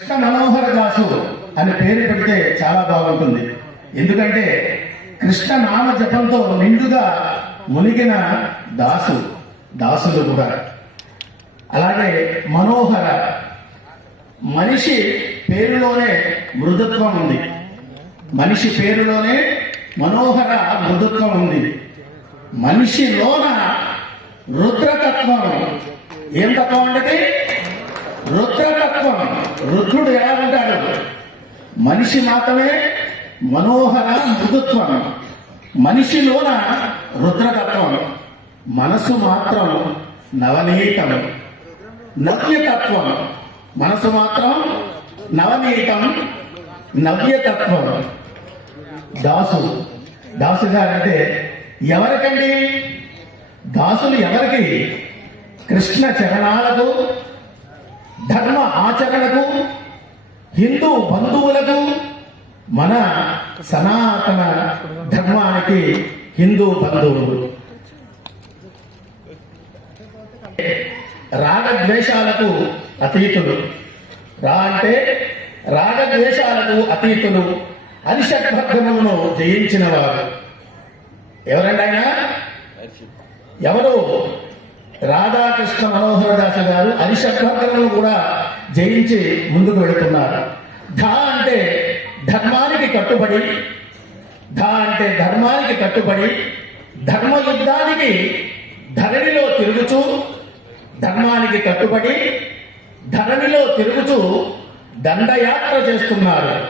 కృష్ణ మనోహర దాసు అని పేరు పెడితే చాలా బాగుంటుంది. ఎందుకంటే కృష్ణ నామ జపంతో నిండుగా మునిగిన దాసులు కూడా. అలాగే మనోహర, మనిషి పేరులోనే మృదుత్వం ఉంది. మనిషి పేరులోనే మనోహర మృదుత్వం ఉంది. మనిషిలోన రుద్రతత్వం. ఏం తత్వం అంటే రుద్రతత్వం. రుద్రుడు ఎలా ఉంటాడు? మనిషి మాత్రమే మనోహర మృదుత్వం, మనిషిలోన రుద్రతత్వం. మనసు మాత్రం నవనీతం, నవ్యతత్వం. మనసు మాత్రం నవనీతం, నవ్యతత్వం. దాసు గారంటే ఎవరికండి? దాసులు ఎవరికి? కృష్ణ చరణాలకు, ధర్మ ఆచరణకు, హిందూ బంధువులకు, మన సనాతన ధర్మానికి హిందూ బంధువులు. రాగద్వేషాలకు అతీతులు. అంటే రాగద్వేషాలకు అతీతులు, అరిషడ్వర్గములను జయించిన వారు. ఎవరండి ఆయన? ఎవరు? రాధాకృష్ణ మనోహర దాసు గారు అరిషడ్వర్గములను కూడా జయించి ముందుకు వెళుతున్నారు. అంటే ధర్మానికి కట్టుబడి, ధర్మయుద్ధానికి ధరణిలో తిరుగుచూ, ధర్మానికి కట్టుబడి ధరణిలో తిరుగుచూ దండయాత్ర చేస్తున్నారు.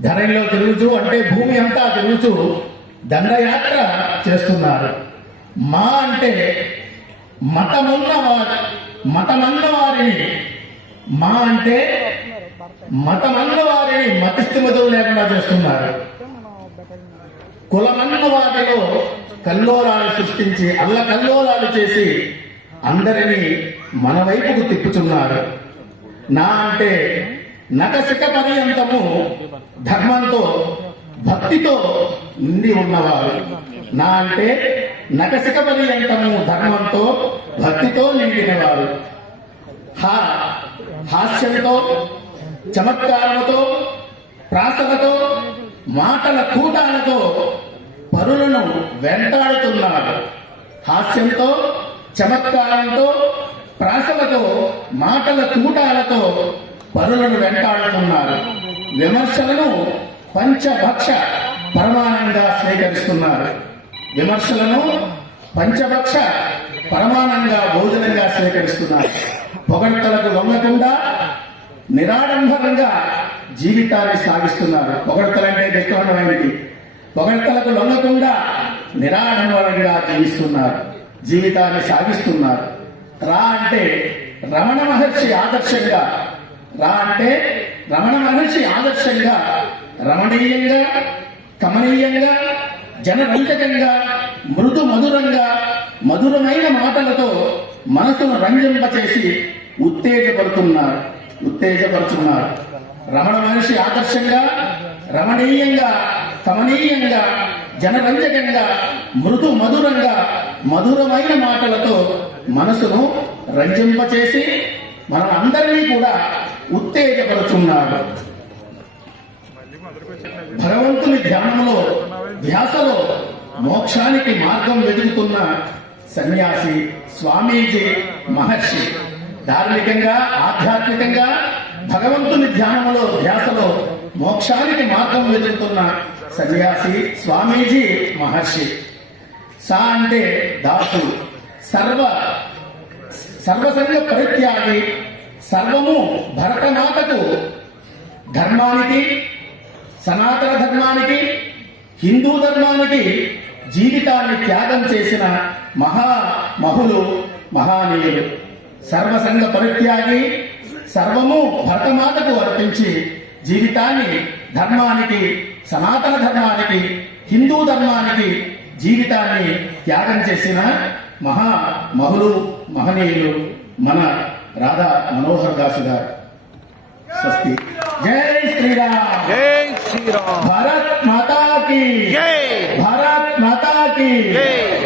ధరణిలో తిరుగుచూ అంటే భూమి అంతా తిరుగుచూ దండయాత్ర చేస్తున్నారు. మా అంటే మతమన్న వారిని, మా అంటే మతమన్న వారిని మతిస్థిమతులు లేకుండా చేస్తున్నారు. కులమన్న వారిలో కల్లోలాలు సృష్టించి అల్లకల్లోలాలు చేసి అందరినీ మన వైపుకు తిప్పుతున్నారు. నా అంటే నకసిక పర్యంతము ధర్మంతో భక్తితో నిండి ఉన్నవారు. నా అంటే నకసిక పర్యంతము ధర్మంతో భక్తితో నిండినవారు. హాస్యంతో, చమత్కారంతో, ప్రాసలతో, మాటల కూటాలతో పరులను వెంటాడుతున్నారు. హాస్యంతో, చమత్కారంతో, ప్రాసలతో, మాటల కూటాలతో పరులను వెంటాడుతున్నారు. విమర్శలను పంచభక్ష పరమానంగా స్వీకరిస్తున్నారు. విమర్శలను పంచభక్ష పరమానంగా భోజనంగా స్వీకరిస్తున్నారు. పొగడ్తలకు లొంగకుండా నిరాడంబరంగా జీవితాన్ని సాగిస్తున్నారు. పొగడ్తలంటే దుఃఖమైనది. పొగడ్తలకు లొంగకుండా నిరాడంబరంగా జీవిస్తున్నారు, జీవితాన్ని సాగిస్తున్నారు. అంటే రమణ మహర్షి ఆదర్శంగా, రమణీయంగా, కమనీయంగా, జనరంజకంగా, మృదు మధురంగా, మధురమైన మాటలతో మనసును రంజింపచేసి ఉత్తేజపరుచున్నారు. రమణ మహర్షి ఆదర్శంగా, రమణీయంగా, కమనీయంగా, జనరంజకంగా, మృదు మధురంగా, మధురమైన మాటలతో మనసును రంజింపచేసి మన అందరినీ కూడా ఉత్తేజపరుచున్నారు. భగవంతుని ధ్యాసలో మోక్షానికి మార్గం వెతుకుతున్న సన్యాసి స్వామీజీ మహర్షి. ధార్మికంగా, ఆధ్యాత్మికంగా భగవంతుని ధ్యాసలో మోక్షానికి మార్గం వెతుకుతున్న సన్యాసి స్వామీజీ మహర్షి. అంటే దాసు, సర్వసంగ పరిత్యాగి, సర్వము భరతమాతకు, ధర్మానికి, సనాతన ధర్మానికి, హిందూ ధర్మానికి జీవితాన్ని త్యాగం చేసిన మహానీయులు. సర్వసంగ పరిత్యాగి, సర్వము భరతమాతకు అర్పించి జీవితాన్ని ధర్మానికి, సనాతన ధర్మానికి, హిందూ ధర్మానికి జీవితాన్ని త్యాగం చేసిన మహనీయులు మన రాధా మనోహర్ దాసు గారు. స్వస్తి. జై శ్రీరామ్. జై శ్రీరామ్. భారత్ మాతా కీ జై. భారత్ మాతా కీ జై.